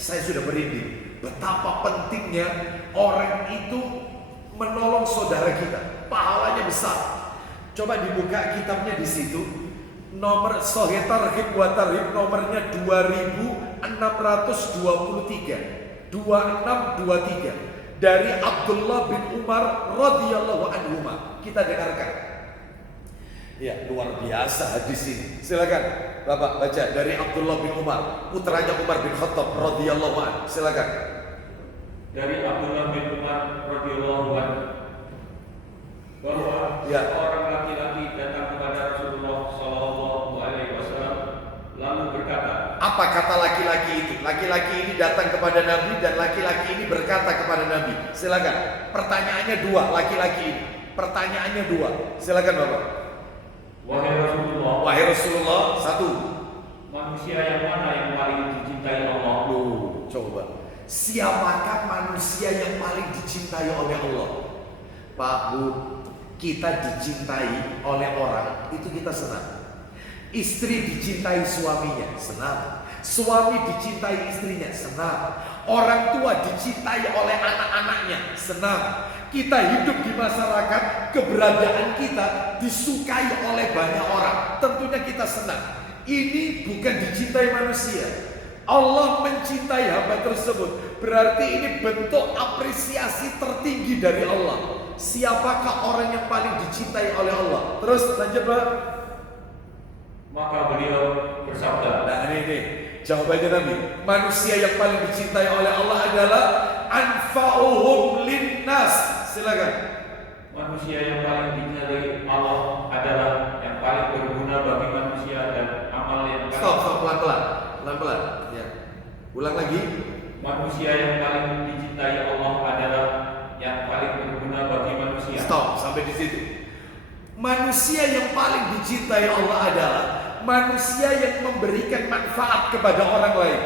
saya sudah merinding betapa pentingnya orang itu menolong saudara kita. Pahalanya besar. Coba dibuka kitabnya di situ. Nomor Sahih Targhib wa Tarhib nomornya 2623. 2623 dari Abdullah bin Umar radhiyallahu anhuma. Kita dengarkan. Ya, luar biasa hadis ini. Silakan Bapak baca dari Abdullah bin Umar, putranya Umar bin Khattab radhiyallahu anhu. Silakan. Dari Abdullah bin Umar radhiyallahu anhu bahwa seorang laki-laki datang kepada Rasulullah sallallahu alaihi wasallam lalu berkata. Apa kata laki-laki itu? Laki-laki ini datang kepada Nabi dan laki-laki ini berkata kepada Nabi. Silakan. Pertanyaannya dua, laki-laki ini. Pertanyaannya dua. Silakan Bapak. Wahai Rasulullah, satu. Manusia yang mana yang paling dicintai Allah? Coba. Siapakah manusia yang paling dicintai oleh Allah? Pak, Bu, kita dicintai oleh orang, itu kita senang. Istri dicintai suaminya, senang. Suami dicintai istrinya, senang. Orang tua dicintai oleh anak-anaknya, senang. Kita hidup di masyarakat, keberadaan kita disukai oleh banyak orang, tentunya kita senang. Ini bukan dicintai manusia. Allah mencintai hamba tersebut. Berarti ini bentuk apresiasi tertinggi dari Allah. Siapakah orang yang paling dicintai oleh Allah? Terus lanjut Pak. Maka beliau bersabda. Nah ini jawabannya Nabi. Manusia yang paling dicintai oleh Allah adalah anfa'uhum linnas. Silakan. Manusia yang paling dicintai Allah adalah yang paling berguna bagi manusia dan amal yang Stop, pelan-pelan. Ya. Ulang lagi. Manusia yang paling dicintai Allah adalah yang paling berguna bagi manusia. Stop, sampai di situ. Manusia yang paling dicintai Allah adalah manusia yang memberikan manfaat kepada orang lain.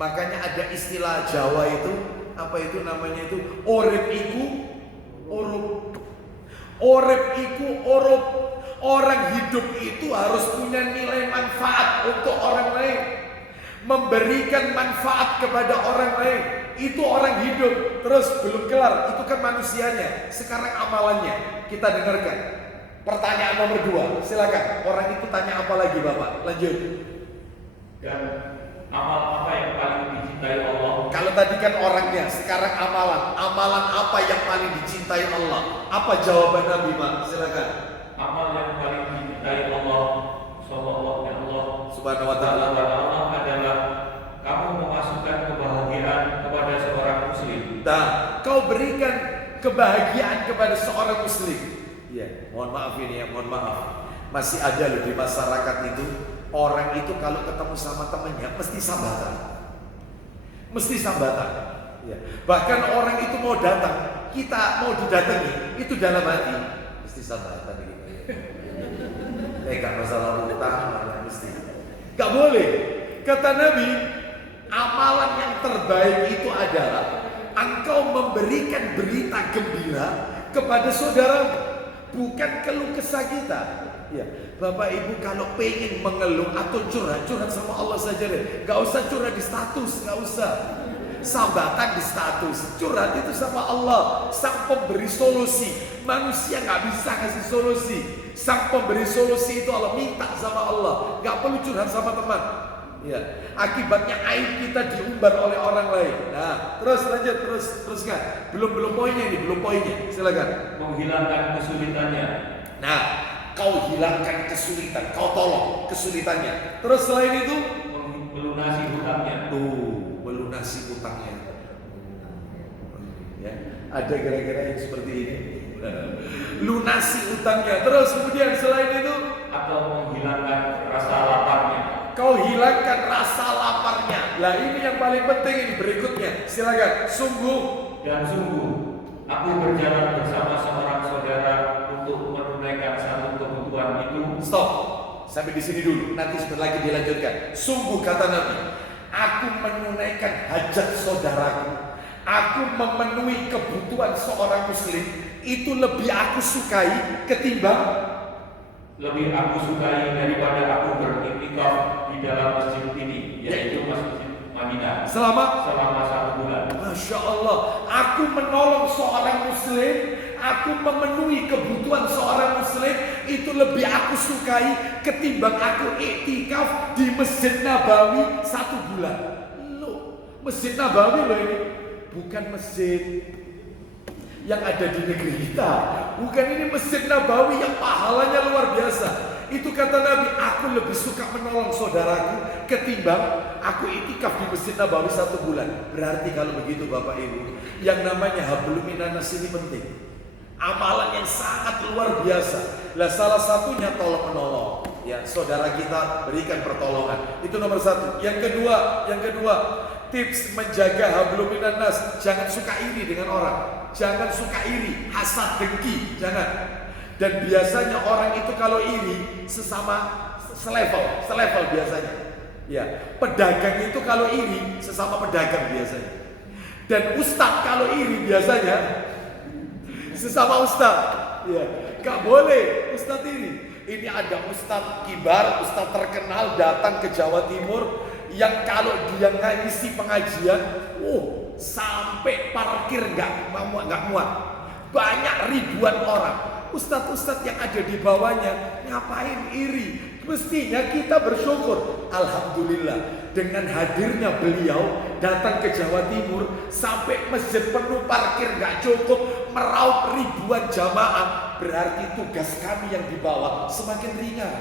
Makanya ada istilah Jawa itu, apa itu namanya itu? Urip iku urup. Urip iku urup. Orang hidup itu harus punya nilai manfaat untuk orang lain. Memberikan manfaat kepada orang lain. Itu orang hidup. Terus belum kelar, itu kan manusianya. Sekarang amalannya. Kita dengarkan. Pertanyaan nomor 2, silakan. Orang itu tanya apa lagi Bapak? Lanjut. Dan amal apa yang paling dicintai Allah? Kalau tadi kan orangnya, sekarang amalan. Amalan apa yang paling dicintai Allah? Apa jawaban Nabi Pak? Silakan. Amal yang paling dicintai Allah Subhanahu wa ta'ala Allah adalah kamu memasukkan kebahagiaan kepada seorang muslim. Nah, kau berikan kebahagiaan kepada seorang muslim. Ya, mohon maaf ini ya, mohon maaf. Masih ada loh di masyarakat itu, orang itu kalau ketemu sama temannya mesti sambatan. Mesti sambatan. Ya. Bahkan orang itu mau datang, kita mau didatangi, itu dalam hati mesti sambatan gitu. Gak masalah utang, mesti. Gak boleh. Kata Nabi, amalan yang terbaik itu adalah engkau memberikan berita gembira kepada saudaramu. Bukan keluh kesah kita. Ya, Bapak Ibu kalau pengen mengeluh atau curhat sama Allah saja deh. Gak usah curhat di status, gak usah. Sambatan di status, curhat itu sama Allah, sang pemberi solusi. Manusia gak bisa kasih solusi. Sang pemberi solusi itu Allah, minta sama Allah. Gak perlu curhat sama teman. Ya, akibatnya aib kita diumbar oleh orang lain. Nah, terus lanjut, teruskan. Belum poinnya ini, belum poinnya. Silakan. Menghilangkan kesulitannya. Nah, kau hilangkan kesulitan, kau tolong kesulitannya. Terus selain itu, melunasi hutangnya. Melunasi hutangnya. Ya, ada gara-gara yang seperti ini. Lunasi hutangnya. Terus kemudian selain itu, atau menghilangkan rasa laparnya. Kau hilangkan rasa laparnya. Lah ini yang paling penting ini berikutnya. Silakan. Sungguh aku berjalan bersama seorang saudara untuk menunaikan satu kebutuhan itu. Stop. Sampai di sini dulu. Nanti sebentar lagi dilanjutkan. Sungguh kata Nabi, aku menunaikan hajat saudaraku. Aku memenuhi kebutuhan seorang muslim. Itu lebih aku sukai ketimbang daripada aku beriktikaf di dalam masjid ini, yaitu Masjid Madinah Selama selama 1 bulan. Masya Allah, aku menolong seorang muslim, aku memenuhi kebutuhan seorang muslim, itu lebih aku sukai ketimbang aku iktikaf di Masjid Nabawi 1 bulan. Loh, Masjid Nabawi loh ini, bukan masjid yang ada di negeri kita. Bukan, ini Masjid Nabawi yang pahalanya luar biasa. Itu kata Nabi, aku lebih suka menolong saudaraku ketimbang aku iktikaf di Masjid Nabawi 1 bulan. Berarti kalau begitu Bapak Ibu, yang namanya hablum minanas ini penting. Amalan yang sangat luar biasa. Lah salah satunya tolong menolong. Ya, saudara kita berikan pertolongan. Itu nomor 1. Yang kedua, tips menjaga hablum minanas, jangan suka iri dengan orang. Jangan suka iri, hasad, dengki, jangan. Dan biasanya orang itu kalau iri sesama selevel biasanya. Ya, pedagang itu kalau iri sesama pedagang biasanya. Dan ustadz kalau iri biasanya sesama ustadz. Ya, gak boleh ustadz iri. Ini ada ustadz kibar, ustadz terkenal datang ke Jawa Timur yang kalau dia ngisi pengajian, sampai parkir nggak muat. Banyak ribuan orang. Ustadz-ustadz yang ada di bawahnya ngapain iri? Mestinya kita bersyukur. Alhamdulillah, dengan hadirnya beliau datang ke Jawa Timur, sampai masjid penuh, parkir nggak cukup, meraup ribuan jamaah. Berarti tugas kami yang di bawah semakin ringan.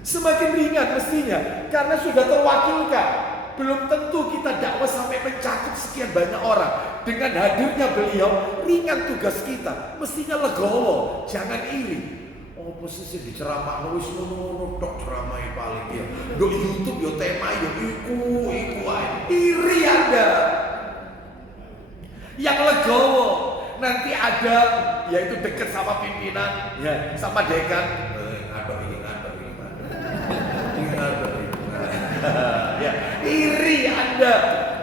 Semakin ringan mestinya, karena sudah terwakilkan. Belum tentu kita dakwah sampai mencakup sekian banyak orang. Dengan hadirnya beliau, ringan tugas kita. Mestinya legowo, jangan iri. Oh, posisi diceramah, wis ngono tok ceramah paling ya. Do YouTube yo tema yo iku ae. Iri Anda. Yang legowo, nanti ada yaitu dekat sama pimpinan, ya, sama dekan. Ya, iri Anda.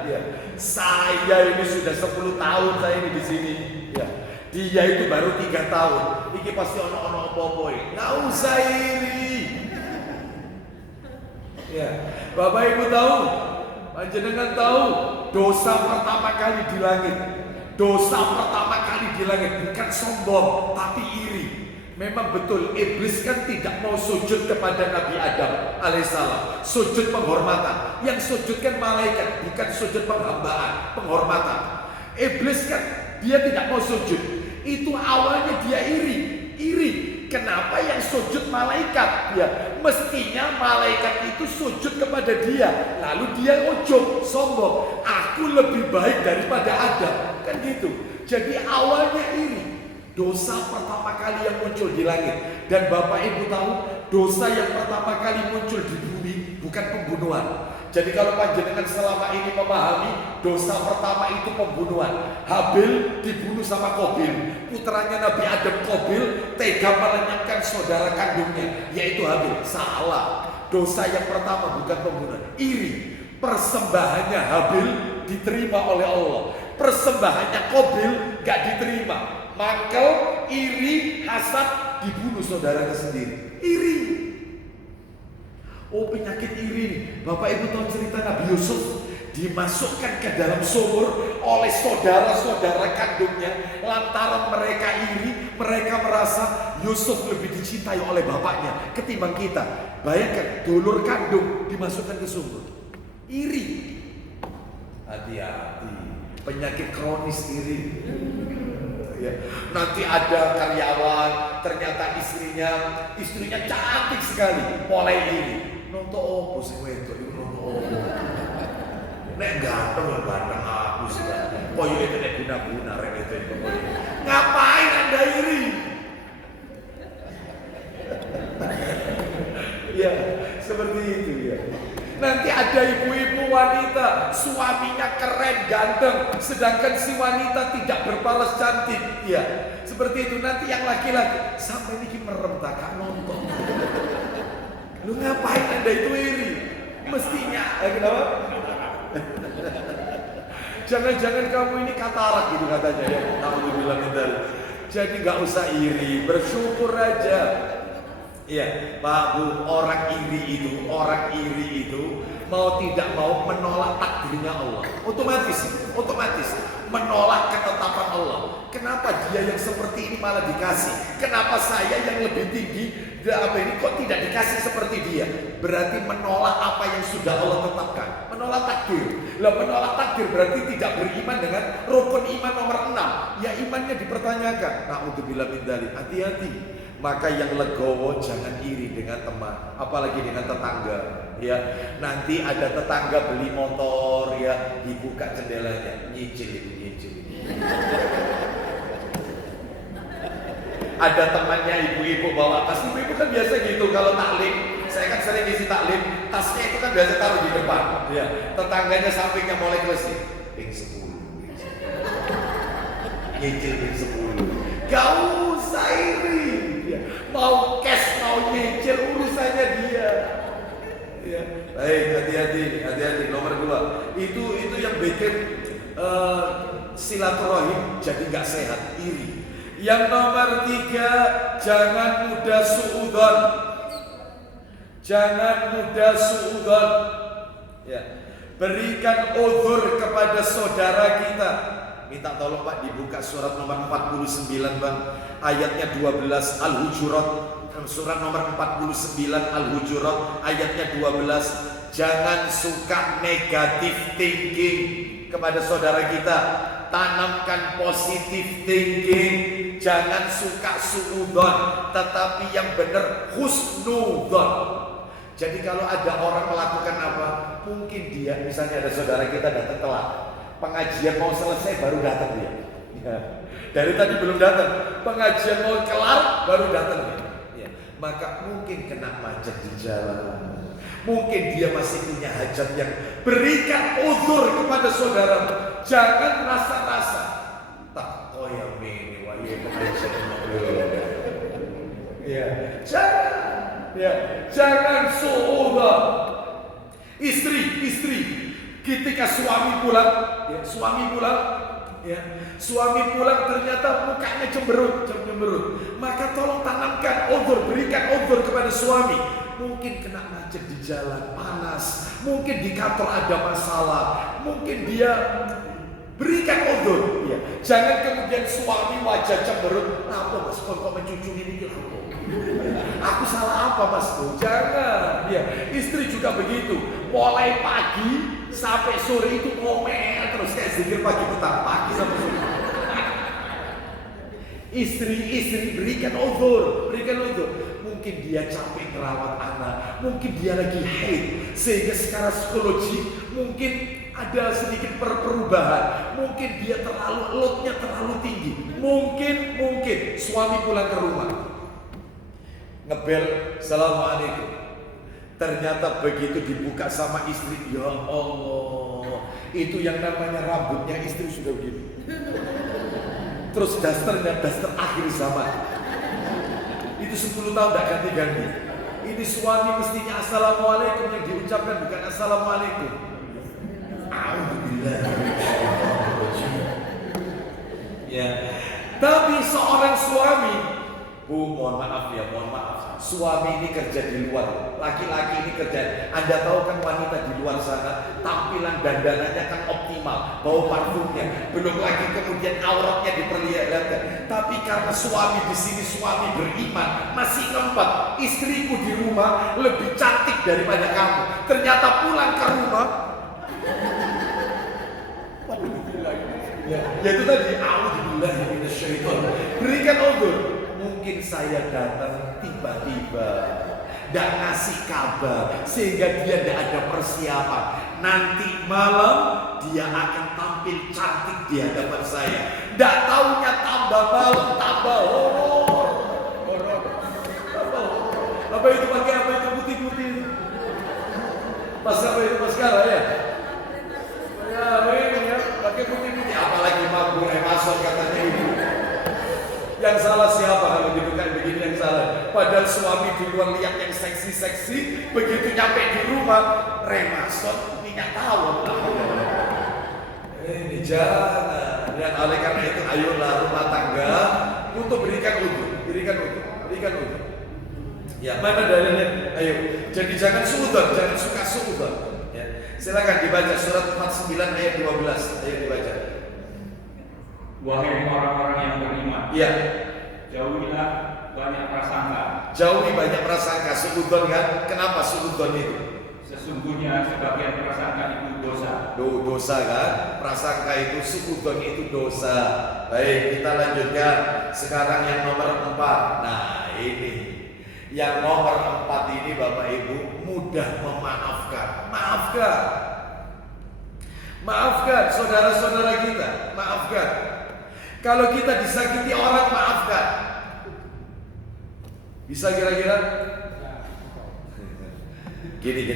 Ya. Saya ini sudah 10 tahun saya ini di sini. Ya. Dia itu baru 3 tahun. Iki pasti ono apa-apa. Nggak usah iri. Ya. Bapak Ibu tahu, panjenengan tahu dosa pertama kali di langit. Dosa pertama kali di langit bukan sombong, tapi iri. Memang betul, iblis kan tidak mau sujud kepada Nabi Adam alaihissalam. Sujud penghormatan. Yang sujud kan malaikat, bukan sujud penghambaan, penghormatan. Iblis kan dia tidak mau sujud. Itu awalnya dia iri. Kenapa yang sujud malaikat? Ya, mestinya malaikat itu sujud kepada dia. Lalu dia ujub, sombong. Aku lebih baik daripada Adam. Kan gitu. Jadi awalnya iri. Dosa pertama kali yang muncul di langit. Dan Bapak Ibu tahu, dosa yang pertama kali muncul di bumi bukan pembunuhan. Jadi kalau panjenengan selama ini memahami, dosa pertama itu pembunuhan. Habil dibunuh sama Qabil. Putranya Nabi Adam, Qabil, tega melenyapkan saudara kandungnya, yaitu Habil. Salah. Dosa yang pertama bukan pembunuhan, iri. Persembahannya Habil diterima oleh Allah. Persembahannya Qabil gak diterima. Mangkel, iri, hasad, dibunuh saudaranya sendiri. Iri. Oh, penyakit iri nih. Bapak Ibu tahu cerita Nabi Yusuf dimasukkan ke dalam sumur oleh saudara-saudara kandungnya. Lantaran mereka iri, mereka merasa Yusuf lebih dicintai oleh bapaknya ketimbang kita. Bayangkan, dulur kandung dimasukkan ke sumur. Iri. Hati-hati, penyakit kronis iri. Ya. Nanti ada karyawan, ternyata istrinya cantik sekali, mulai iri. Nonton opo sing wedok iku nonton opo. Nek ganteng ya ganteng aku sih. Koyo itu nek guna-guna rek itu. Ngapain Anda iri? Ya, seperti itu ya. Nanti ada ibu-ibu wanita, suaminya keren, ganteng, sedangkan si wanita tidak berparas cantik. Ya, seperti itu. Nanti yang laki-laki sampai ini merem tak nonton. Lu ngapain Anda itu iri? Mestinya, kenapa? Jangan-jangan kamu ini katarak gitu katanya ya. Alhamdulillah. Jadi nggak usah iri, bersyukur aja. Iya, Pak Bu, orang iri itu mau tidak mau menolak takdirnya Allah. Otomatis menolak ketetapan Allah. Kenapa dia yang seperti ini malah dikasih? Kenapa saya yang lebih tinggi kok tidak dikasih seperti dia? Berarti menolak apa yang sudah Allah tetapkan. Menolak takdir. Lah menolak takdir berarti tidak beriman dengan rukun iman nomor 6. Ya imannya dipertanyakan. Na'udzubillah min dzalik. Hati-hati. Maka yang legowo jangan iri dengan teman, apalagi dengan tetangga. Ya, nanti ada tetangga beli motor, ya dibuka jendelanya, nyicil. Ada temannya ibu-ibu bawa tas, ibu-ibu kan biasa gitu kalau taklim. Saya kan sering isi taklim, tasnya itu kan biasa taruh di depan. Ya, tetangganya sampingnya mulai kelesi, ping 10, nyicil ping 10. Gak usah iri. Mau cash, mau nyicil urusannya dia. Ya. Baik, hati-hati. Nomor 2, itu yang bikin silaturahim jadi nggak sehat, iri. Yang nomor 3, jangan mudah suudzon. Ya. Berikan uzur kepada saudara kita. Minta tolong Pak dibuka surat nomor 49 Bang, ayatnya 12 Al-Hujurat. Surat nomor 49 Al-Hujurat ayatnya 12. Jangan suka negatif thinking kepada saudara kita. Tanamkan positif thinking. Jangan suka suudzon, tetapi yang benar husnudzon. Jadi kalau ada orang melakukan apa, mungkin dia, misalnya ada saudara kita datang telat, pengajian mau selesai baru datang dia. Ya. Dari tadi belum datang, pengajian mau kelar baru datang dia. Ya. Maka mungkin kena macet di jalan, mungkin dia masih punya hajat yang berikan uzur kepada saudara. Jangan rasa-rasa tak koyam ini wae pengajian ya. Jangan suudzon. Istri ketika suami pulang, suami pulang ternyata mukanya cemberut, maka tolong tanamkan uzur, berikan uzur kepada suami. Mungkin kena macet di jalan, panas, mungkin di kantor ada masalah, mungkin dia berikan uzur. Ya. Jangan kemudian suami wajah cemberut, apa mas kok mencucuri ini? Aku salah apa mas? Jangan. Ya. Istri juga begitu, mulai pagi sampai sore itu ngomel terus kayak zikir pagi petang, pagi sampai sore. Istri berikan uzur. Mungkin dia capek merawat anak, mungkin dia lagi haid, sehingga secara psikologi mungkin ada sedikit perubahan, mungkin dia loadnya terlalu tinggi, mungkin suami pulang ke rumah, ngebel, assalamualaikum. Ternyata begitu dibuka sama istri, ya Allah, itu yang namanya rambutnya istri sudah begini. Terus daster akhir zaman. Itu 10 tahun tidak ganti-ganti. Ini suami mestinya assalamualaikum, yang diucapkan bukan assalamualaikum. Alhamdulillah. Ya. Tapi seorang suami, mohon maaf. Suami ini kerja di luar, laki-laki ini kerja. Anda tahu kan wanita di luar sana tampilan dandanannya kan optimal, bau parfumnya, belum lagi kemudian auratnya diperlihatkan. Tapi karena suami di sini suami beriman, masih ngempet, istriku di rumah lebih cantik daripada kamu. Ternyata pulang ke rumah, ya itu tadi, auzubillah minasyaiton. Berikan uzur. Mungkin saya datang tiba-tiba, tidak ngasih kabar, sehingga dia tidak ada persiapan. Nanti malam dia akan tampil cantik di hadapan saya. Tidak taunya tambah malam, tambah horor. Apa itu pakai apa itu putih-putih? Pas apa itu pas sekarang ya? Ya ini ya, pakai putih-putih. Apalagi mabuk Emerson katanya itu. Yang salah siapa kalau dibuka begini yang salah? Padahal suami di luar lihat yang seksi-seksi, begitu nyampe di rumah, Remason minyak tawon. Ini jangan. Dan oleh karena itu, ayolah rumah tangga untuk berikan uzur. Ya, mana dalilnya? Ayo. Jadi jangan suudzon, jangan suka suudzon. Ya. Silakan dibaca surat 49 ayat 12. Ayo dibaca. Wahai orang-orang yang beriman, Iya. jauhilah banyak prasangka. Jauhi banyak prasangka. Suudzon kan? Kenapa suudzon itu? Sesungguhnya sebagian prasangka itu dosa. Dosa kan? Prasangka itu, suudzon itu dosa. Baik, kita lanjutkan. Sekarang yang nomor 4. Nah, ini. Yang nomor 4 ini Bapak Ibu, mudah memaafkan. Maafkan. Maafkan saudara-saudara kita. Maafkan. Kalau kita disakiti orang, maafkan. Bisa kira-kira? Gini.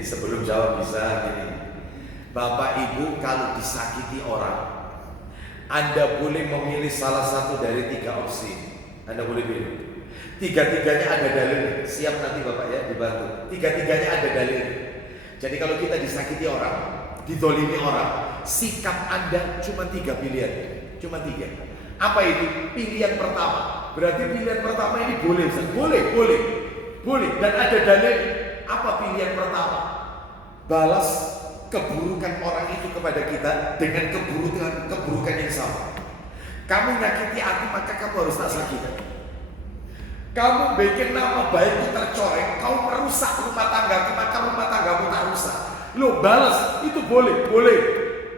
Sebelum jawab bisa gini. Bapak Ibu kalau disakiti orang, Anda boleh memilih salah satu dari 3 opsi. Anda boleh pilih. Tiga-tiganya ada dalil. Siap nanti Bapak ya, dibantu. Tiga-tiganya ada dalil. Jadi kalau kita disakiti orang, didolimi orang, sikap Anda cuma 3 pilihan. Cuma 3. Apa itu? Pilihan pertama. Berarti pilihan pertama ini boleh. Boleh. Dan ada dalil. Apa pilihan pertama? Balas keburukan orang itu kepada kita dengan keburukan yang sama. Kamu nyakiti aku, maka kamu harus tak sakiti. Kamu bikin nama baikku tercoreng, kau merusak rumah tanggaku, maka rumah tanggamu tak rusak. Lo balas, itu boleh.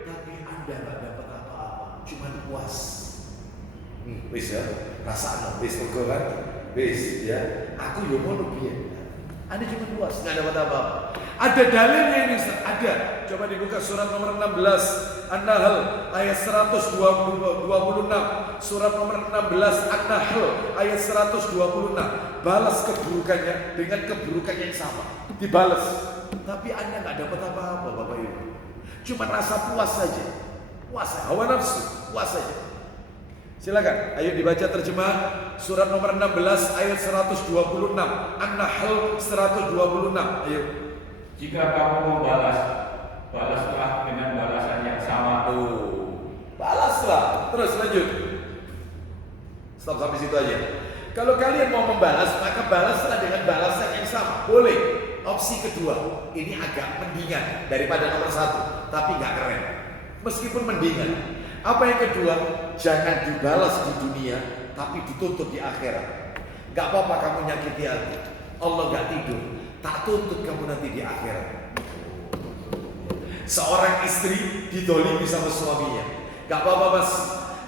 Tapi Anda gak dapat apa-apa, cuma puas. Wis ya, rasaan wis kok kan? Wis ya, aku yo ngono piye. Anda cuma puas, gak dapat apa-apa. Ada dalilnya ini, Ustaz. Ada. Coba dibuka surat nomor 16 An-Nahl ayat 126. Surat nomor 16 An-Nahl ayat 126. Balas keburukannya dengan keburukan yang sama. Dibalas. Tapi Anda gak dapat apa-apa Bapak Ibu. Cuma rasa puas saja. Puas, hawa nafsu, puas saja. Silakan, ayo dibaca terjemah surat nomor 16 ayat 126. An-Nahl 126. Ayo. Jika kamu membalas, balaslah dengan balasan yang sama. Balaslah. Terus lanjut. Stop sampai situ aja. Kalau kalian mau membalas, maka balaslah dengan balasan yang sama. Boleh. Opsi kedua, ini agak mendingan daripada nomor 1, tapi nggak keren. Meskipun mendingan. Apa yang kedua? Jangan dibalas di dunia, tapi dituntut di akhirat. Gak apa-apa kamu nyakiti hati, Allah gak tidur, tak tuntut kamu nanti di akhirat. Seorang istri didolimi sama suaminya, gak apa-apa mas,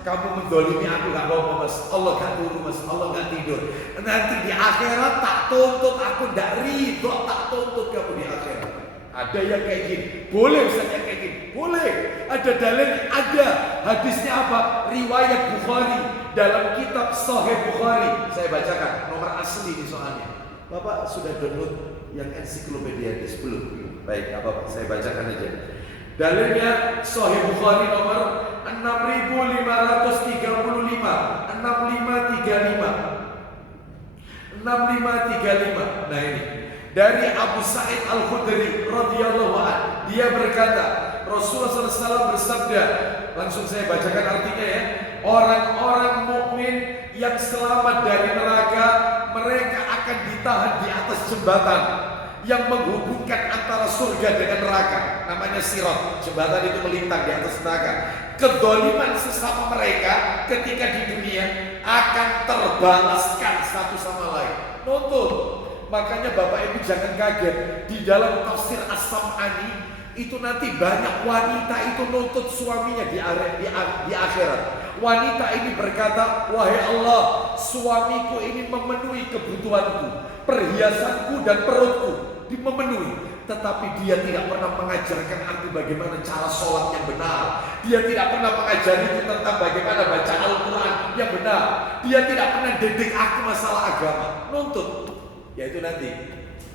kamu mendolimi aku, gak apa-apa mas, Allah gak turun mas, Allah gak tidur. Nanti di akhirat tak tuntut aku, gak ridho, tak tuntut kamu di akhirat. Ada yang kayak gini, boleh Ustaz yang kayak gini, boleh. Ada dalil, ada. Hadisnya apa? Riwayat Bukhari dalam kitab Sahih Bukhari. Saya bacakan, nomor asli ini soalnya. Bapak sudah download yang ensiklopedia belum? Baik, apa? Saya bacakan aja. Dalilnya Sahih Bukhari nomor 6535, 6535. Nah ini. Dari Abu Sa'id Al-Khudri radhiyallahu anhu, dia berkata, Rasulullah SAW bersabda, langsung saya bacakan artinya ya. Orang-orang mukmin yang selamat dari neraka, mereka akan ditahan di atas jembatan yang menghubungkan antara surga dengan neraka, namanya sirat. Jembatan itu melintang di atas neraka. Kedoliman sesama mereka ketika di dunia akan terbalaskan satu sama lain. Nuntut. Makanya Bapak Ibu jangan kaget, di dalam tafsir As-Sam'ani itu nanti banyak wanita itu nuntut suaminya di akhirat. Wanita ini berkata, wahai Allah, suamiku ini memenuhi kebutuhanku, perhiasanku dan perutku memenuhi, tetapi dia tidak pernah mengajarkan aku bagaimana cara sholat yang benar. Dia tidak pernah mengajariku tentang bagaimana baca Al-Quran yang benar. Dia tidak pernah didik aku masalah agama. Nuntut. Yaitu nanti.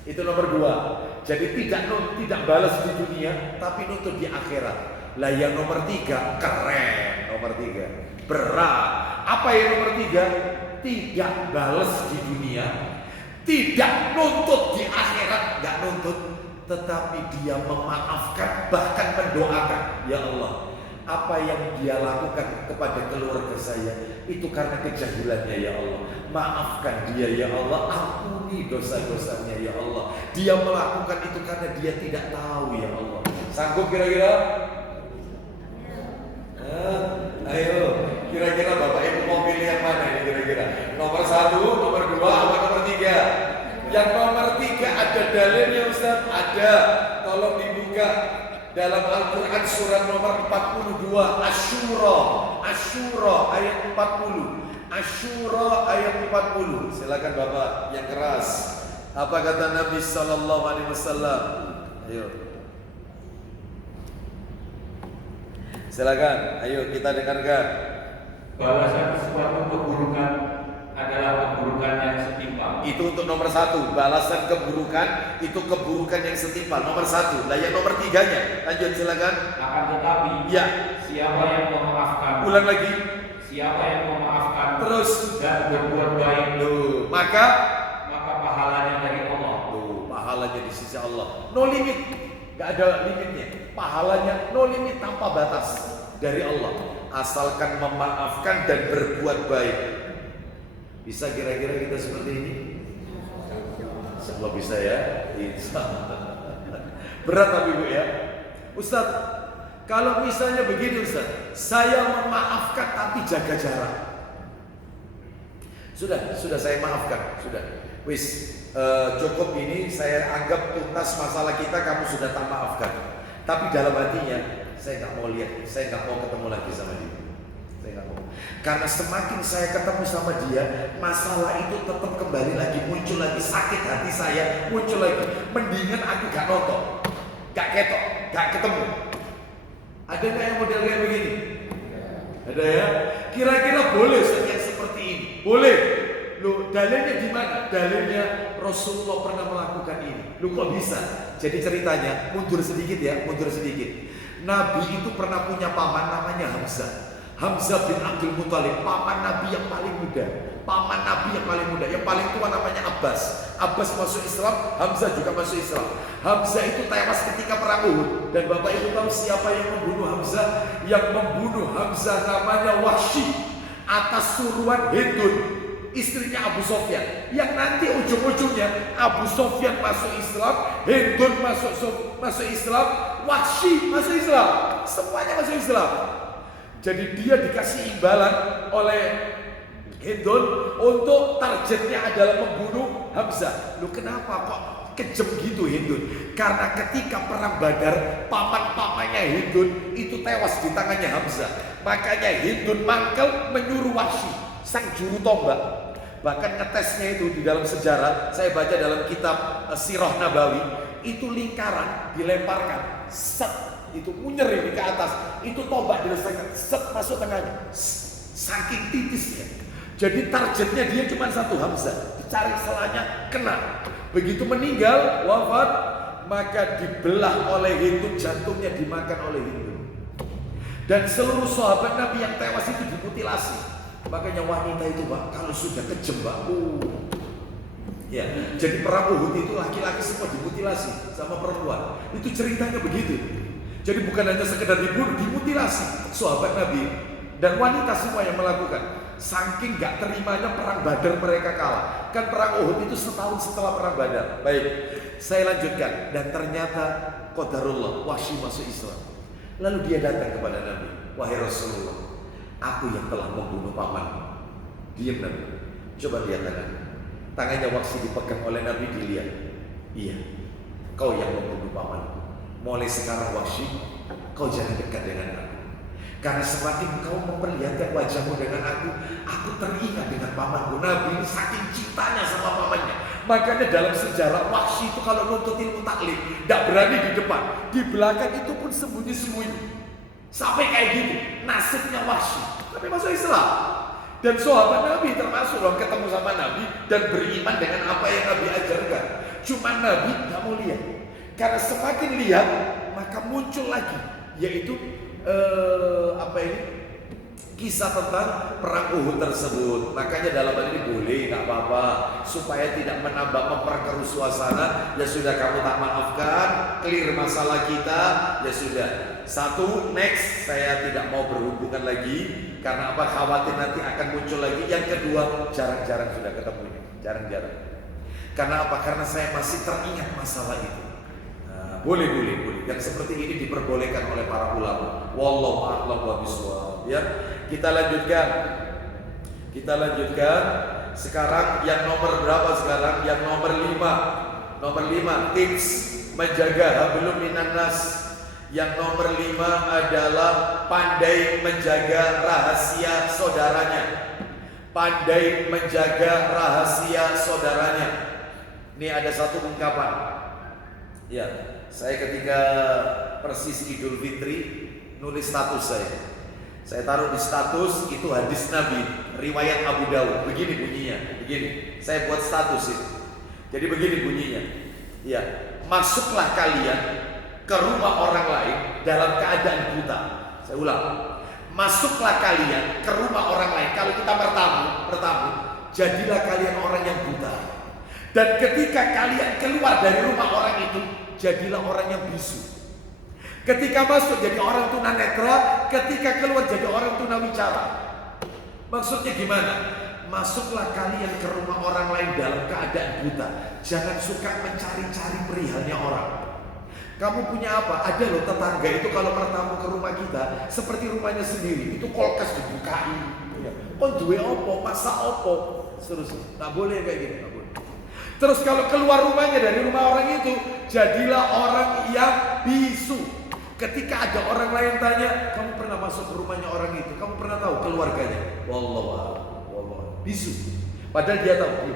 Itu nomor 2. Jadi tidak balas di dunia, tapi nuntut di akhirat. Lah yang nomor 3 keren. Nomor 3 berat. Apa yang nomor 3? Tidak balas di dunia, tidak nuntut di akhirat, nggak nuntut, tetapi dia memaafkan, bahkan mendoakan. Ya Allah, Apa yang dia lakukan kepada keluarga saya itu karena kejahilannya ya Allah. Maafkan dia ya Allah, ampuni dosa-dosanya ya Allah. Dia melakukan itu karena dia tidak tahu ya Allah. Sanggup kira-kira? Ayo, kira-kira Bapak Ibu mau pilih yang mana ini kira-kira? Nomor 1, nomor 2, apa nomor 3? Yang nomor 3 ada dalilnya Ustaz? Ada. Tolong dibuka dalam Al-Quran surat nomor 42 Asyura ayat 40. Asyura ayat 40. Silakan Bapak yang keras. Apa kata Nabi sallallahu alaihi wasallam? Ayo. Silakan, ayo kita dengarkan. Balasan suatu keburukan adalah keburukan yang setimpal. Itu untuk nomor 1. Balasan keburukan itu keburukan yang setimpal. Nomor 1. Lah yang nomor 3-nya. Lanjut silakan. Akan tetapi, Ya. siapa yang memaafkan? Ulang lagi. Siapa yang memaafkan? Terus. Dan berbuat baik. Loh, maka pahalanya dari Allah. Loh, pahalanya di sisi Allah. No limit. Gak ada limitnya. Pahalanya no limit, tanpa batas dari Allah. Asalkan memaafkan dan berbuat baik. Bisa kira-kira kita seperti ini? Semua bisa ya? Insya Allah. Berat tapi Bu ya. Ustaz, kalau misalnya begini Ustaz, saya memaafkan tapi jaga jarak. Sudah saya maafkan, sudah. Wis, cukup ini saya anggap tuntas masalah kita, kamu sudah tak maafkan. Tapi dalam hatinya, saya nggak mau lihat, saya nggak mau ketemu lagi sama dia. Saya nggak mau. Karena semakin saya ketemu sama dia, masalah itu tetap kembali lagi, muncul lagi, sakit hati saya, muncul lagi. Mendingan aku gak nonton, gak ketok, gak ketemu. Ada nggak yang model kayak begini? Ada ya? Kira-kira boleh Ustaz yang seperti ini? Boleh. Loh, dalilnya di mana? Dalilnya Rasulullah pernah melakukan ini. Loh, kok bisa? Jadi ceritanya, mundur sedikit ya, mundur sedikit. Nabi itu pernah punya paman namanya Hamzah. Hamzah bin Abdul Muthalib, paman Nabi yang paling muda. Paman Nabi yang paling muda, yang paling tua namanya Abbas. Abbas masuk Islam, Hamzah juga masuk Islam. Hamzah itu tewas ketika perang Uhud. Dan Bapak Ibu tahu siapa yang membunuh Hamzah? Yang membunuh Hamzah namanya Wahsy atas suruhan Hindun, istrinya Abu Sofyan. Yang nanti ujung-ujungnya Abu Sofyan masuk Islam, Hindun masuk Islam, Wahsy masuk Islam. Semuanya masuk Islam. Jadi dia dikasih imbalan oleh Hindun untuk targetnya adalah membunuh Hamzah. Lu kenapa kok kejem gitu Hindun? Karena ketika perang Badar, paman-pamannya Hindun itu tewas di tangannya Hamzah. Makanya Hindun mangkel menyuruh Wahsy, sang juru tombak. Bahkan ngetesnya itu di dalam sejarah, saya baca dalam kitab Sirah Nabawi, itu lingkaran dilemparkan, set, itu munyer ini ke atas, itu tombak diletakkan, set, masuk tengahnya, saking titisnya. Jadi targetnya dia cuma satu, Hamzah, dicari selanya, kena. Begitu meninggal, wafat, maka dibelah oleh Hindun, jantungnya dimakan oleh Hindun. Dan seluruh sahabat Nabi yang tewas itu dimutilasi. Makanya wanita itu Pak, kalau sudah kejem Pak, ya, jadi perang Uhud itu laki-laki semua dimutilasi sama perempuan. Itu ceritanya begitu. Jadi bukan hanya sekedar dibunuh, dimutilasi sahabat Nabi dan wanita semua yang melakukan. Saking gak terimanya perang Badar mereka kalah. Kan perang Uhud itu setahun setelah perang Badar. Baik, saya lanjutkan. Dan ternyata qadarullah, Wahsy masuk Islam. Lalu dia datang kepada Nabi, wahai Rasulullah, aku yang telah membunuh paman. Diam Nabi. Coba lihat tangannya. Tangannya Wahsy dipegang oleh Nabi, dilihat. Iya, kau yang membunuh paman. Mulai sekarang Wahsy, kau jangan dekat dengan aku. Karena semakin kau memperlihatkan wajahmu dengan aku teringat dengan pamanku. Nabi saking cintanya sama pamannya. Makanya dalam sejarah Wahsy itu kalau nuntut ilmu taklim, tidak berani di depan. Di belakang itu pun sembunyi-sembunyi. Sampai kayak gitu nasibnya Wahsy. Tapi masuk Islam. Dan sahabat Nabi termasuk loh, ketemu sama Nabi dan beriman dengan apa yang Nabi ajarkan. Cuma Nabi gak mau lihat. Karena semakin lihat maka muncul lagi, yaitu kisah tentang perang Uhud tersebut. Makanya dalam hal ini boleh, nggak apa-apa, supaya tidak menambah memperkeruh suasana. Ya sudah, kamu tak maafkan, clear masalah kita. Ya sudah, satu, next, saya tidak mau berhubungan lagi. Karena apa? Khawatir nanti akan muncul lagi. Yang kedua, jarang-jarang sudah ketemu, jarang-jarang. Karena apa? Karena saya masih teringat masalah itu. Boleh. Yang seperti ini diperbolehkan oleh para ulama. Wallahu a'lam bishawab. Ya, kita lanjutkan. Sekarang yang nomor berapa sekarang? Yang nomor 5. Nomor 5, tips menjaga hablum minan nas. Yang nomor 5 adalah pandai menjaga rahasia saudaranya. Pandai menjaga rahasia saudaranya. Ini ada satu ungkapan. Ya, saya ketika persis Idul Fitri nulis status saya taruh di status itu hadis Nabi riwayat Abu Dawud. Begini bunyinya, begini. Saya buat status itu. Jadi begini bunyinya. Ya, masuklah kalian ke rumah orang lain dalam keadaan buta. Saya ulang. Masuklah kalian ke rumah orang lain. Kalau kita bertamu, jadilah kalian orang yang buta. Dan ketika kalian keluar dari rumah orang itu, jadilah orang yang bisu. Ketika masuk jadi orang tunanetra, ketika keluar jadi orang tunawicara. Maksudnya gimana? Masuklah kalian ke rumah orang lain dalam keadaan buta. Jangan suka mencari-cari perihalnya orang. Kamu punya apa? Ada loh tetangga itu kalau bertamu ke rumah kita seperti rumahnya sendiri. Itu kulkas dibukain. Kon duwe opo, masak opo. Seterusnya. Tak boleh kayak gini, tak boleh. Terus kalau keluar rumahnya dari rumah orang itu, jadilah orang yang bisu. Ketika ada orang lain tanya, kamu pernah masuk ke rumahnya orang itu? Kamu pernah tahu keluarganya? Wallah, bisu. Padahal dia tahu.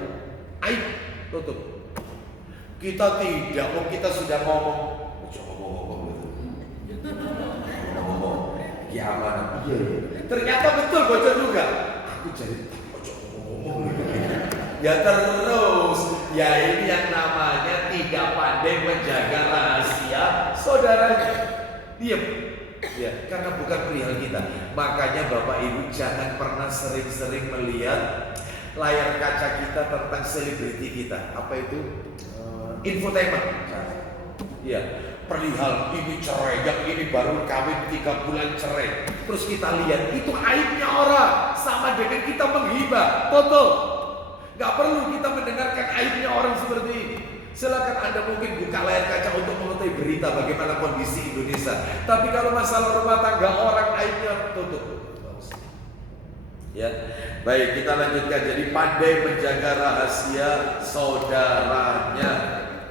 Aib, tutup. Kita tidak, kita sudah ngomong. Ya aman. Iya. Ternyata betul bocor juga. Aku jadi ngomong. Ya terus, ya ini yang namanya tidak pandai menjaga rahasia saudaranya. Diam. Ya, karena bukan perihal kita. Makanya Bapak Ibu jangan pernah sering-sering melihat layar kaca kita tentang selebriti kita. Apa itu? Infotainment. Ya, perihal ini cerai, yang ini baru kawin 3 bulan cerai. Terus kita lihat itu aibnya orang, sama dengan kita menghibah. Betul. Gak perlu kita mendengarkan aibnya orang seperti ini. Silakan Anda mungkin buka layar kaca untuk mengetahui berita bagaimana kondisi Indonesia. Tapi kalau masalah rumah tangga orang, aibnya tutup. Ya, baik, kita lanjutkan. Jadi pandai menjaga rahasia saudaranya.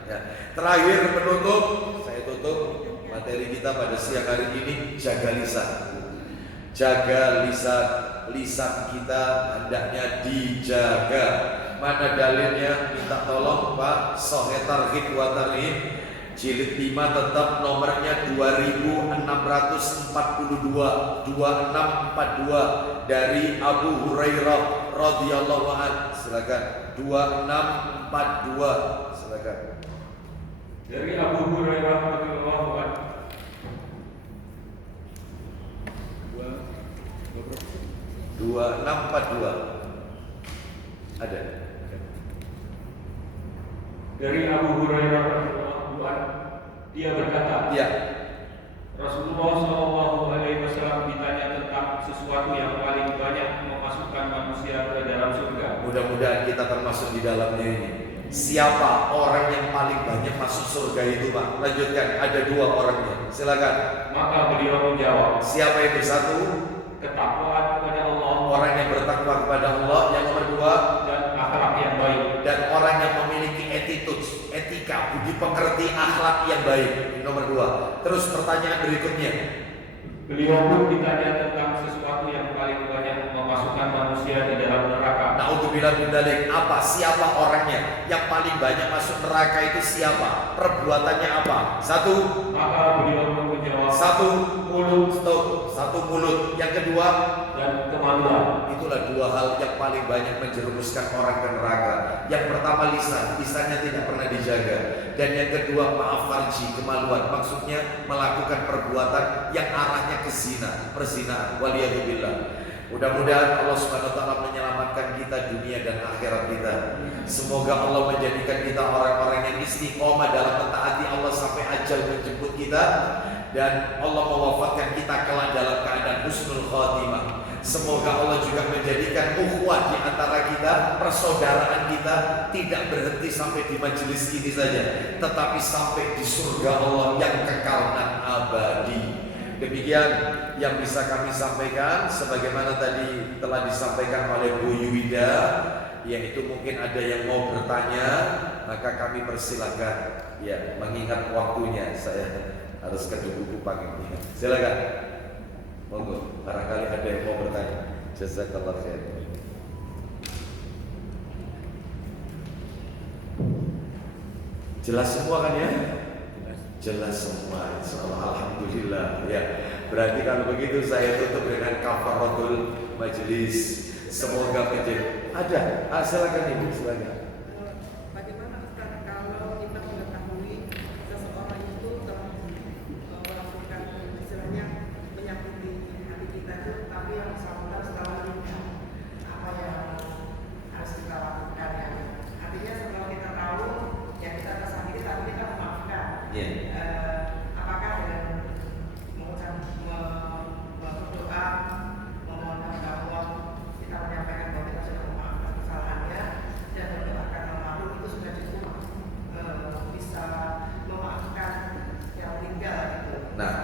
Ya. Terakhir penutup, saya tutup materi kita pada siang hari ini. Jaga lisan. Jaga lisan kita hendaknya dijaga. Mana dalilnya? Minta tolong Pak Sahih Targhib wa Tarhib jilid 5 tetap nomornya 2642 dari Abu Hurairah radhiyallahu anhu. Silakan 2642. Silakan. Dari Abu Hurairah radhiyallahu anhu. 2642. Ada. Dari Abu Hurairah radhiyallahu anhu, dia berkata, Ya. Rasulullah SAW ditanya tentang sesuatu yang paling banyak memasukkan manusia ke dalam surga. Mudah-mudahan kita termasuk di dalamnya ini. Siapa orang yang paling banyak masuk surga itu, Pak? Lanjutkan, ada 2 orangnya. Silakan. Maka beliau menjawab, Siapa itu? 1, ketakwaan kepada Allah, orang yang bertakwa kepada Allah. Yang nomor 2, dan akhlak yang baik. dan orang yang memiliki attitude, etika, budi pekerti, akhlak yang baik. Ini nomor 2. Terus pertanyaan berikutnya. Beliau pun ditanya tentang sesuatu yang paling banyak memasukkan manusia di dalam neraka. Naudzubillah min dzalik. Apa? Siapa orangnya? Yang paling banyak masuk neraka itu siapa? Perbuatannya apa? 1. Maka beliau pun menjawab, 1 mulut, stop. 1 mulut. Yang kedua, dan kemaluan. itulah 2 hal yang paling banyak menjerumuskan orang ke neraka. Yang pertama lisannya tidak pernah dijaga. Dan yang kedua maaf farji, kemaluan. Maksudnya melakukan perbuatan yang arahnya ke zina, perzinaan. Waliyadzubillah. Mudah-mudahan Allah Subhanahu wa taala menyelamatkan kita dunia dan akhirat kita. Semoga Allah menjadikan kita orang-orang yang istiqomah dalam mentaati Allah sampai ajal menjemput kita, dan Allah mewafatkan kita kelak dalam keadaan husnul khatimah. Semoga Allah juga menjadikan ukhuwah di antara kita, persaudaraan kita tidak berhenti sampai di majelis ini saja, tetapi sampai di surga Allah yang kekal dan abadi. Demikian yang bisa kami sampaikan, sebagaimana tadi telah disampaikan oleh Bu Yuwida, yaitu mungkin ada yang mau bertanya, maka kami persilakan. Ya, mengingat waktunya saya harus ke buku panggilnya. Silakan. Monggo, barangkali ada yang mau bertanya. Jazakallah khair. Jelas semua kan ya? Jelas semua, insyaallah, alhamdulillah. Ya, berarti kalau begitu saya tutup dengan kafaratul majelis. Semoga menjadi ada. Silakan Ibu, silakan. Bagaimana Ustaz kalau kita mengetahui seseorang itu telah melakukan istilahnya menyakiti hati kita itu, tapi yang bersangkutan setelah menikah, apa yang harus kita lakukan ya? Artinya setelah kita tahu ya kita tersakiti tapi kita memaafkan. Apakah dengan mengucap berdoa memohonkan Allah, kita menyampaikan bahwa kita sudah memaafkan kesalahannya dan mendoakan almarhum, itu sudah cukup bisa memaafkan yang tinggal gitu. Nah,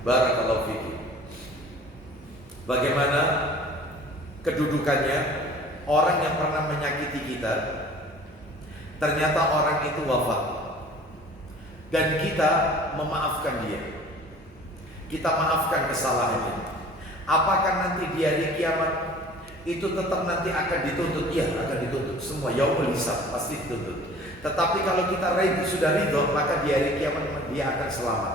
barakallahu fiki. Bagaimana kedudukannya orang yang pernah menyakiti kita, ternyata orang itu wafat dan kita memaafkan dia, kita maafkan kesalahannya. Apakah nanti di hari kiamat itu tetap nanti akan dituntut? Iya, akan dituntut. Semua yaumul hisab pasti dituntut. Tetapi kalau kita sudah ridho, maka di hari kiamat dia akan selamat.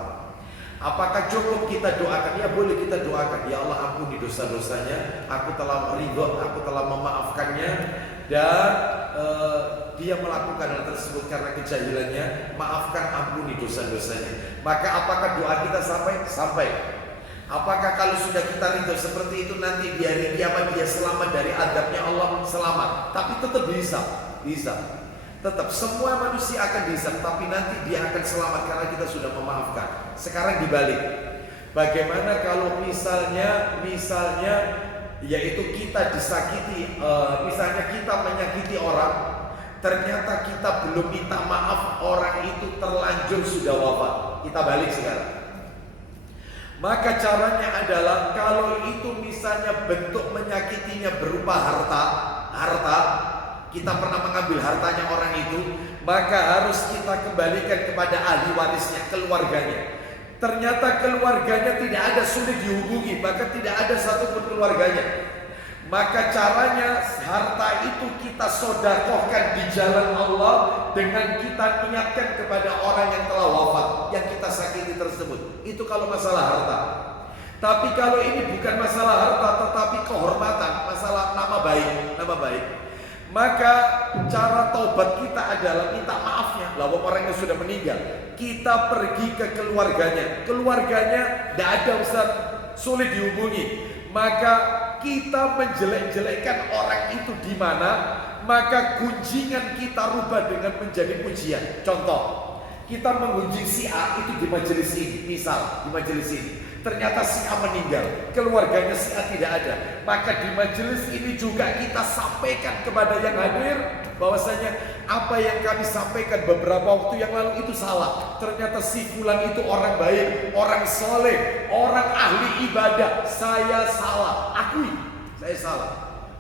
Apakah cukup kita doakan? Ya boleh kita doakan. Ya Allah, ampuni dosa-dosanya. Aku telah ridho, aku telah memaafkannya, dan dia melakukan hal tersebut karena kejahilannya. Maafkan, ampuni dosa-dosanya. Maka apakah doa kita sampai? Apakah kalau sudah kita ridho seperti itu, nanti di hari kiamat dia selamat dari adabnya Allah? Selamat. Tapi tetap bisa. Tetap semua manusia akan dihisab, tapi nanti dia akan selamat karena kita sudah memaafkan. Sekarang dibalik. Bagaimana kalau misalnya yaitu kita disakiti, misalnya kita menyakiti orang, ternyata kita belum minta maaf, orang itu terlanjur sudah wafat. Kita balik sekarang. Maka caranya adalah kalau itu misalnya bentuk menyakitinya berupa harta, kita pernah mengambil hartanya orang itu, maka harus kita kembalikan kepada ahli warisnya, keluarganya. Ternyata keluarganya tidak ada, sulit dihubungi, maka tidak ada satupun keluarganya. Maka caranya harta itu kita sodakohkan di jalan Allah dengan kita niatkan kepada orang yang telah wafat, yang kita sakiti tersebut. Itu kalau masalah harta. Tapi kalau ini bukan masalah harta, tetapi kehormatan, masalah nama baik. Maka cara taubat kita adalah minta maafnya. Lalu orang yang sudah meninggal, kita pergi ke keluarganya. Keluarganya tidak ada, Ustaz, sulit dihubungi. Maka kita menjelek-jelekkan orang itu di mana, maka gunjingan kita rubah dengan menjadi pujian. Contoh, kita menggunjing si A itu di majelis ini, misal di majelis ini. Ternyata si A meninggal, keluarganya si A tidak ada. Maka di majelis ini juga kita sampaikan kepada yang hadir bahwasanya apa yang kami sampaikan beberapa waktu yang lalu itu salah. Ternyata si fulan itu orang baik, orang soleh, orang ahli ibadah. Saya salah, akui, saya salah.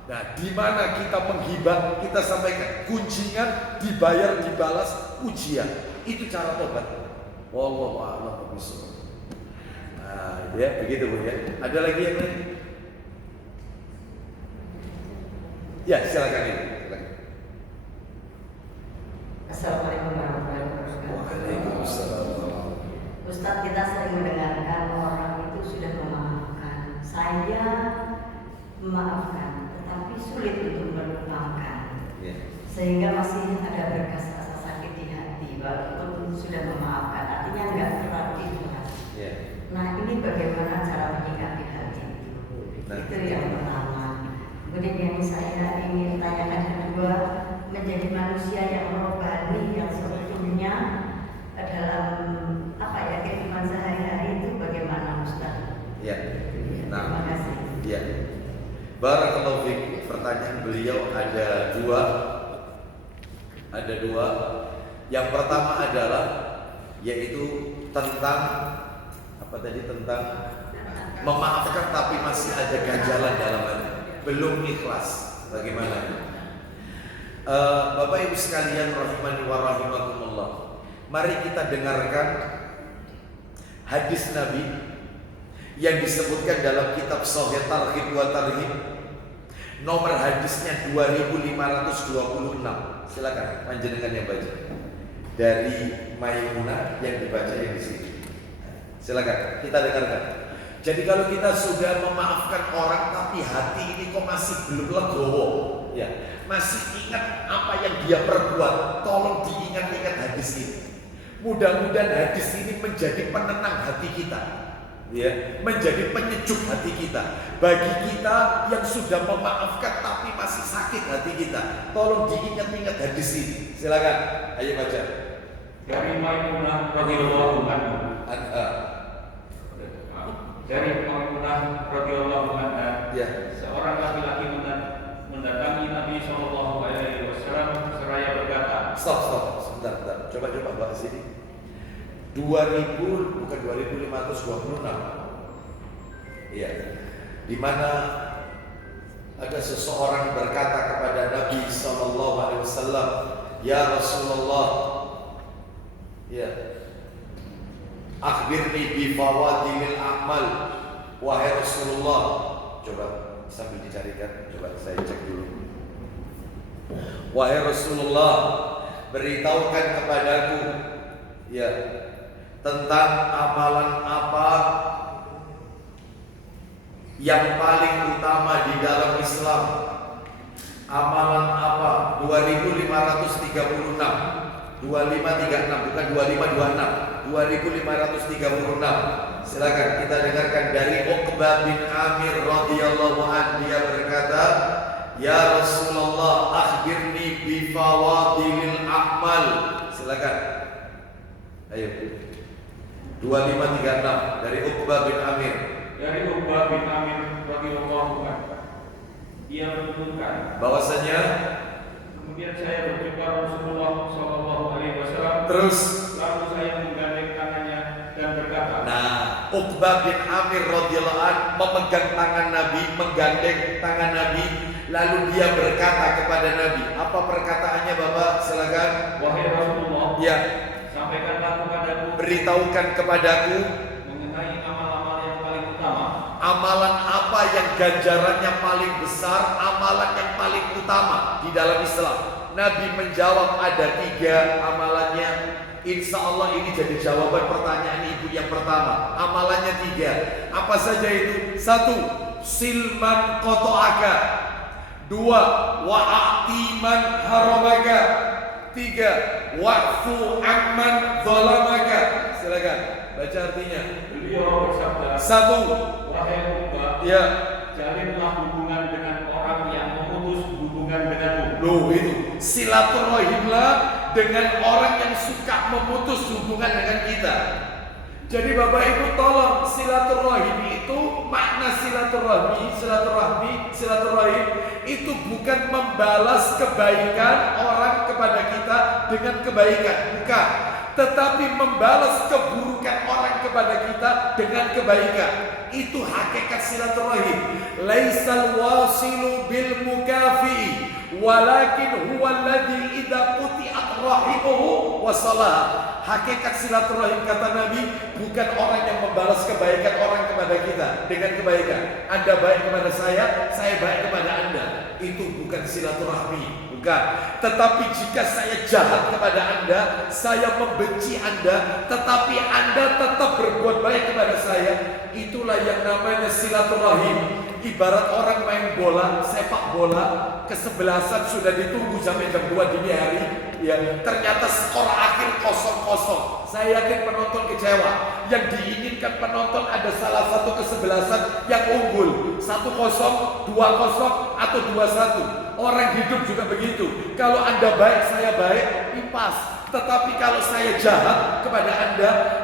Nah, di mana kita menghibah, kita sampaikan kunjingan, dibayar, dibalas ujian. Itu cara tobat. Wallahu a'lam bishawab. Nah, ya begitu Bu ya. Ada lagi yang lain? Ya, silakan Ibu. Assalamualaikum warahmatullahi wabarakatuh. Waalaikumsalam. Ustaz, kita sering mendengarkan orang itu sudah memaafkan. Saya memaafkan, tetapi sulit untuk melupakan. Sehingga masih ada bekas rasa sakit di hati walaupun sudah memaafkan. Artinya enggak terlalu ikhlas. Nah, ini bagaimana cara menyikapi hal itu? Nah, Itu saya ingin tanyakan kedua, menjadi manusia yang rohani yang sebetulnya dalam kehidupan sehari-hari itu bagaimana Ustaz? Ya. Terima kasih. Ya. Barakallahu fiik. Pertanyaan beliau ada dua. Yang pertama adalah yaitu tentang tentang memaafkan tapi masih ada ganjalan dalam hati, belum ikhlas. Bagaimana? Bapak Ibu sekalian rahimani wa rahimakumullah. Mari kita dengarkan hadis Nabi yang disebutkan dalam kitab Sahih Targhib wa Tarhib. Nomor hadisnya 2526. Silakan panjenengan yang baca. Dari Maimunah yang dibaca yang di sini. Silakan kita dengarkan. Jadi kalau kita sudah memaafkan orang tapi hati ini kok masih belum legowo, ya, masih ingat apa yang dia perbuat, tolong diingat-ingat hadis ini. Mudah-mudahan hadis ini menjadi penenang hati kita, ya, menjadi penyejuk hati kita. Bagi kita yang sudah memaafkan tapi masih sakit hati kita, tolong diingat-ingat hadis ini. Silakan, ayo baca. Dari Maimunah radhiyallahu anha. Dari Maimunah radhiyallahu anha, Ya. seorang laki-laki mendatangi Nabi sallallahu alaihi wasallam seraya berkata, Stop, sebentar. Coba bawa sini. 2526. Iya. Di mana ada seseorang berkata kepada Nabi sallallahu alaihi wasallam, "Ya Rasulullah, ya, akhbirni bi fawadilil a'mal." Wahai Rasulullah, coba sambil dicarikan, coba saya cek dulu. Wahai Rasulullah, beritahukan kepadaku, ya, tentang amalan apa yang paling utama di dalam Islam. Amalan apa? 2536. 2536 bukan 2526. 2536. Silakan kita dengarkan dari Uqbah bin Amir radhiyallahu anhu. Dia berkata, "Ya Rasulullah, akhbirni bi fawadilil a'mal." Silakan. Ayo. 2536 dari Uqbah bin Amir. Dari Uqbah bin Amir radhiyallahu anhu, dia menuturkan Bahwasanya kemudian saya berjumpa Rasulullah sallallahu alaihi wasallam. terus, Lalu saya menggandeng tangannya dan berkata, nah, Uqbah bin Amir radhiyallahu anhu memegang tangan Nabi, menggandeng tangan Nabi, lalu dia berkata kepada Nabi. Apa perkataannya, Bapak? Silakan. "Wahai Rasulullah, Ya, sampaikanlah kepadaku beritahukan kepadaku mengenai amal-amal yang paling utama." amalan apa yang ganjarannya paling besar, amalan yang paling utama di dalam Islam. Nabi menjawab ada 3 amalannya. Insya Allah ini jadi jawaban pertanyaan ibu yang pertama. Amalannya 3. Apa saja itu? 1. Silman koto'aka. 2. Wa'atiman haramaka. 3. Wa'fu amman zalamaka. Silakan baca artinya. Beliau bersabda, 1. "Wahai Uqbah, Ya, jalinlah hubungan dengan orang yang memutus hubungan denganmu." loh itu silaturahimlah dengan orang yang suka memutus hubungan dengan kita. Jadi Bapak Ibu tolong, silaturahim itu makna silaturahim itu bukan membalas kebaikan orang kepada kita dengan kebaikan, bukan, tetapi membalas keburukan orang kepada kita dengan kebaikan. Itu hakikat silaturahim. Laisal wasilu bil mukafi, walakin huwa alladhi idza quti'at rahimuhu wasalah. Hakikat silaturahim kata Nabi bukan orang yang membalas kebaikan orang kepada kita dengan kebaikan. Anda baik kepada saya baik kepada Anda. Itu bukan silaturahmi, bukan. Tetapi jika saya jahat kepada Anda, saya membenci Anda, tetapi Anda tetap berbuat baik kepada saya, itulah yang namanya silaturahim. Ibarat orang main bola, sepak bola, kesebelasan sudah ditunggu sampai jam 2 dini hari, ya, ternyata skor akhir 0-0. Saya yakin penonton kecewa. Yang diinginkan penonton ada salah satu kesebelasan yang unggul. 10, 20, atau 21. Orang hidup juga begitu. Kalau Anda baik, saya baik, impas. Tetapi kalau saya jahat kepada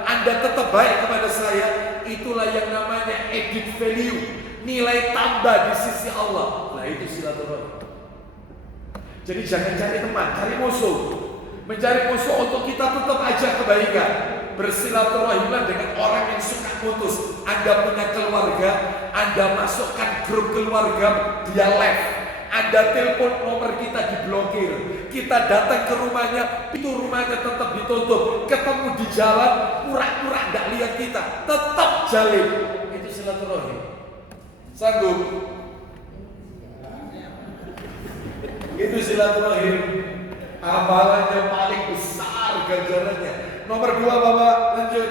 Anda tetap baik kepada saya. Itulah yang namanya added value, nilai tambah di sisi Allah. Nah, itu silaturahmi. Jadi jangan cari teman, cari musuh. Mencari musuh untuk kita tetap aja kebaikan. Bersilaturahimlah dengan orang yang suka putus. Anda punya keluarga, Anda masukkan grup keluarga, dia left. Anda telepon, nomor kita diblokir. Kita datang ke rumahnya, pintu rumahnya tetap ditutup. Ketemu di jalan, pura-pura tidak lihat kita, tetap jalin. Itu silaturahim. Sanggup? Itu silaturahim. Amalannya paling besar ganjarannya. Nomor 2, Bapak, lanjut.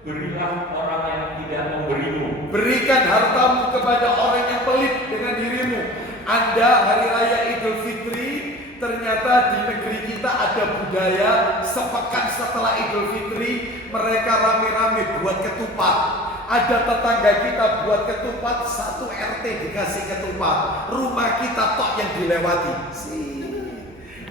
Berilah orang yang tidak memberimu. Berikan hartamu kepada orang yang pelit dengan dirimu. Anda hari raya Idul Fitri, ternyata di negeri kita ada budaya sepekan setelah Idul Fitri mereka rame-rame buat ketupat. Ada tetangga kita buat ketupat, 1 RT dikasih ketupat. Rumah kita tok yang dilewati.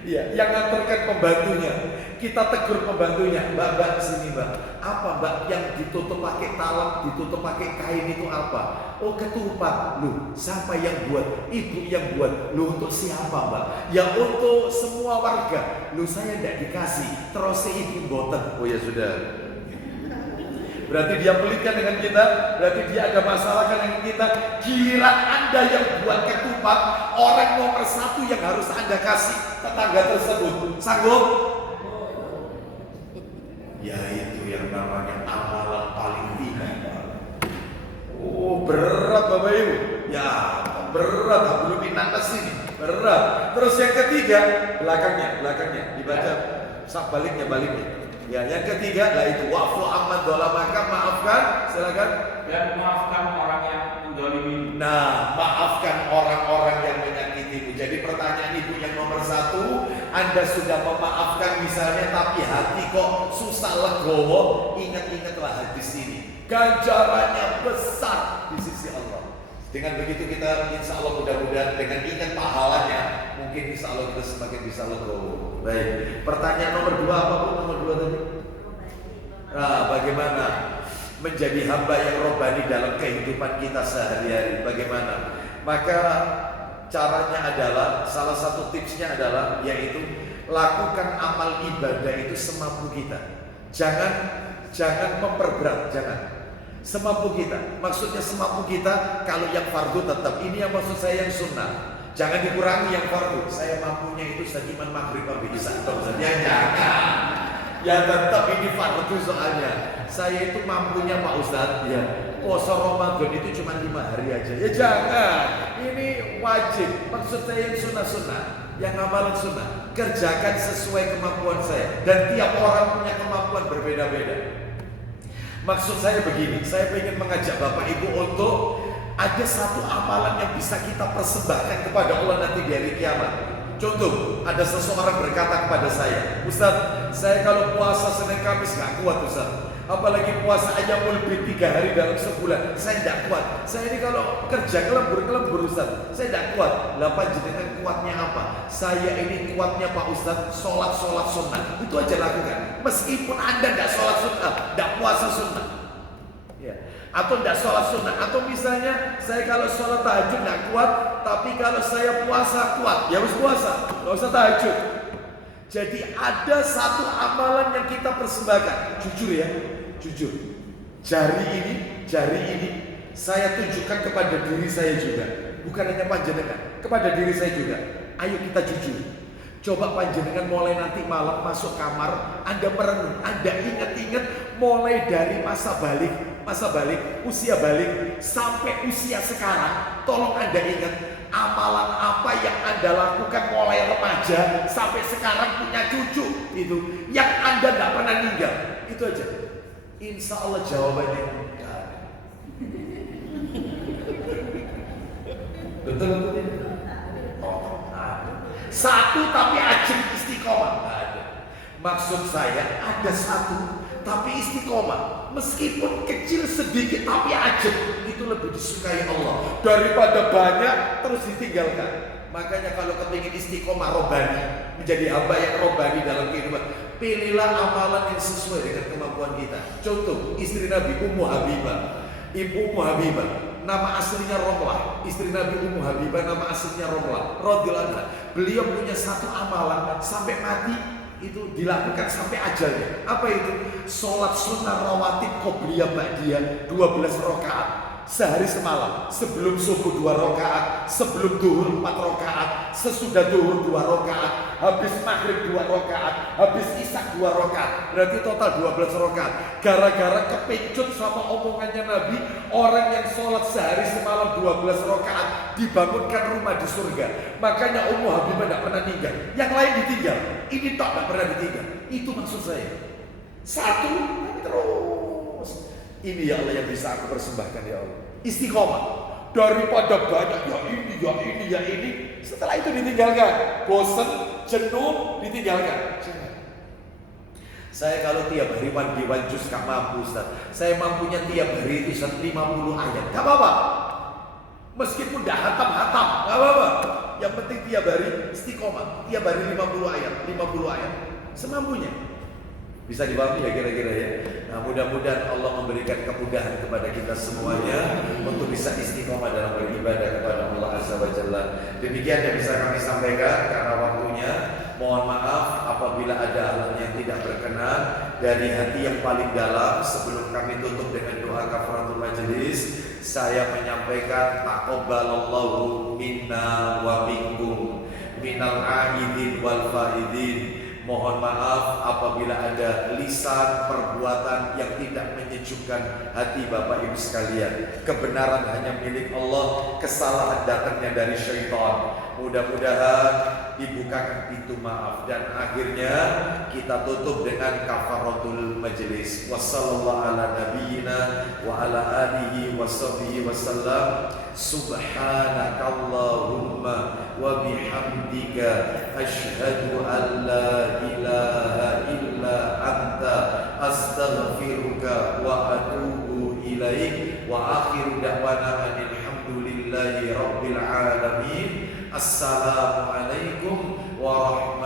Iya, yang nganterkan pembantunya. Kita tegur pembantunya, Mbak, sini Mbak. Apa Mbak yang ditutup pakai talam, ditutup pakai kain itu apa? Oh, ketupat. Loh, siapa yang buat? Ibu yang buat. Loh, untuk siapa Mbak? Ya untuk semua warga. Loh, saya tidak dikasih. Terus si ibu boten. Oh ya sudah. Berarti dia pelitkan dengan kita. Berarti dia ada masalah dengan kita. Giliran Anda yang buat ketupat, orang nomor 1 yang harus Anda kasih tetangga tersebut. Sanggup? Ya itu yang namanya amalan paling tinggi. Oh berat Bapak Ibu. Ya berat, belum minat ke sini. Berat. Terus yang ketiga, belakangnya dibaca baliknya. Ya, yang ketiga lah itu wa'fu amman dzalamaka, maafkan, silakan. Dan maafkan orang yang menzalimi. Nah, maafkan orang-orang yang menyakitimu. Jadi pertanyaan ibu yang nomor 1, Anda sudah memaafkan misalnya, tapi hati kok susah legowo. Ingat-ingatlah hadis ini. Ganjarannya besar di sisi Allah. Dengan begitu kita insya Allah mudah-mudahan dengan ingat pahalanya, mungkin insya Allah kita semakin bisa legowo. Baik, pertanyaan nomor 2 apa Bu? Nomor 2 tadi? Nah, bagaimana menjadi hamba yang rohani dalam kehidupan kita sehari-hari? Bagaimana? Maka caranya adalah, salah satu tipsnya adalah yaitu lakukan amal ibadah itu semampu kita. Jangan memperberat, jangan. Semampu kita, maksudnya semampu kita. Kalau yang fardu tetap, ini yang maksud saya yang sunnah. Jangan dikurangi yang fardu. Saya mampunya itu sediman maghrib habis bisa ya jangan. Ya tetap ini fardu soalnya. Saya itu mampunya Pak Ustadz ya. Puasa Ramadan itu cuma 5 hari aja. Ya jangan. Ini wajib. Maksud saya yang sunnah-sunnah, yang amalan sunnah. Kerjakan sesuai kemampuan saya. Dan tiap orang punya kemampuan berbeda-beda. Maksud saya begini, saya ingin mengajak Bapak Ibu untuk ada satu amalan yang bisa kita persembahkan kepada Allah nanti di hari kiamat. Contoh, ada seseorang berkata kepada saya, Ustaz, saya kalau puasa Senin Kamis gak kuat Ustaz. Apalagi puasa Ayyamul Bid 3 hari dalam sebulan, saya tidak kuat. Saya ini kalau kerja kelembur Ustaz, saya tidak kuat. Lah panjenengan kuatnya apa? Saya ini kuatnya Pak Ustaz, sholat sunnah. Itu aja lakukan. Meskipun Anda tidak sholat sunnah, tidak puasa sunnah, ya. Atau tidak sholat sunnah. Atau misalnya saya kalau sholat tahajud tidak kuat, tapi kalau saya puasa kuat, ya harus puasa, nggak usah tahajud. Jadi ada satu amalan yang kita persembahkan. Jujur ya, jujur. Jari ini saya tunjukkan kepada diri saya juga. Bukan hanya panjenengan, kepada diri saya juga. Ayo kita jujur. Coba panjenengan mulai nanti malam masuk kamar, Anda merenung, Anda ingat-ingat mulai dari masa balik, usia balik sampai usia sekarang. Tolong Anda ingat amalan apa yang Anda lakukan mulai remaja sampai sekarang punya cucu itu yang Anda tidak pernah ninggal. Itu aja. Insya Allah jawabannya enggak. Betul. Satu tapi ajeng istiqomah nggak ada. Maksud saya ada satu tapi istiqomah. Meskipun kecil sedikit tapi ajib, itu lebih disukai Allah daripada banyak terus ditinggalkan. Makanya kalau kepingin istiqomah robani, menjadi hamba yang robani dalam kehidupan, pilihlah amalan yang sesuai dengan kemampuan kita. Contoh, istri Nabi Ummu Habibah. Ibu Ummu Habibah, nama aslinya Romlah. Istri Nabi Ummu Habibah, nama aslinya Romlah radhiyallahu anha. Beliau punya satu amalan sampai mati itu dilakukan sampai ajalnya. Apa itu? Sholat sunnah rawatib qobliyah ba'diyah 12 rakaat sehari semalam. Sebelum subuh 2 rakaat, sebelum duhur 4 rakaat, sesudah duhur 2 rakaat, habis maghrib 2 rakaat, habis isya 2 rakaat. Berarti total 12 rakaat. Gara-gara kepencut sama omongannya Nabi, orang yang sholat sehari semalam 12 rakaat dibangunkan rumah di surga. Makanya Ummu Habibah tidak pernah tinggal. Yang lain ditinggal, ini tak pernah ditinggal. Itu maksud saya. Satu, tapi terus. Ini ya Allah yang bisa aku persembahkan ya Allah. Istiqomah. Daripada banyak ya ini, ya ini, ya ini. Setelah itu ditinggalkan. Bosan, jenuh, ditinggalkan. Jangan. Saya kalau tiap hari mandi juz gak mampu Ustaz. Saya mampunya tiap hari itu 50 ayat. Gak apa-apa. Meskipun dah hatam-hatam, gak apa-apa. Yang penting tiap hari istiqomah. Tiap hari 50 ayat, 50 ayat. Semampunya. Bisa dipahami ya kira-kira ya. Nah, mudah-mudahan Allah memberikan kemudahan kepada kita semuanya untuk bisa istiqomah dalam beribadah kepada Allah Azza wa Jalla. Demikian yang bisa kami sampaikan karena waktunya. Mohon maaf apabila ada hal yang tidak berkenan dari hati yang paling dalam. Sebelum kami tutup dengan doa kafaratul majelis, saya menyampaikan taqabbalallahu minna wa minkum minal aidin wal faidin. Mohon maaf apabila ada lisan perbuatan yang tidak menyejukkan hati Bapak Ibu sekalian. Kebenaran hanya milik Allah, kesalahan datangnya dari syaitan. Mudah-mudahan dibukakan pintu maaf dan akhirnya kita tutup dengan kafaratul majelis. Wassallallahu ala nabiyyina wa ala alihi washabbihi wasallam. Subhanakallahumma wa bihamdika asyhadu an la ilaha illa anta astaghfiruka wa atubu ilaik wa akhiru da'wana alhamdulillahi rabbil alamin. Assalamualaikum warahmatullahi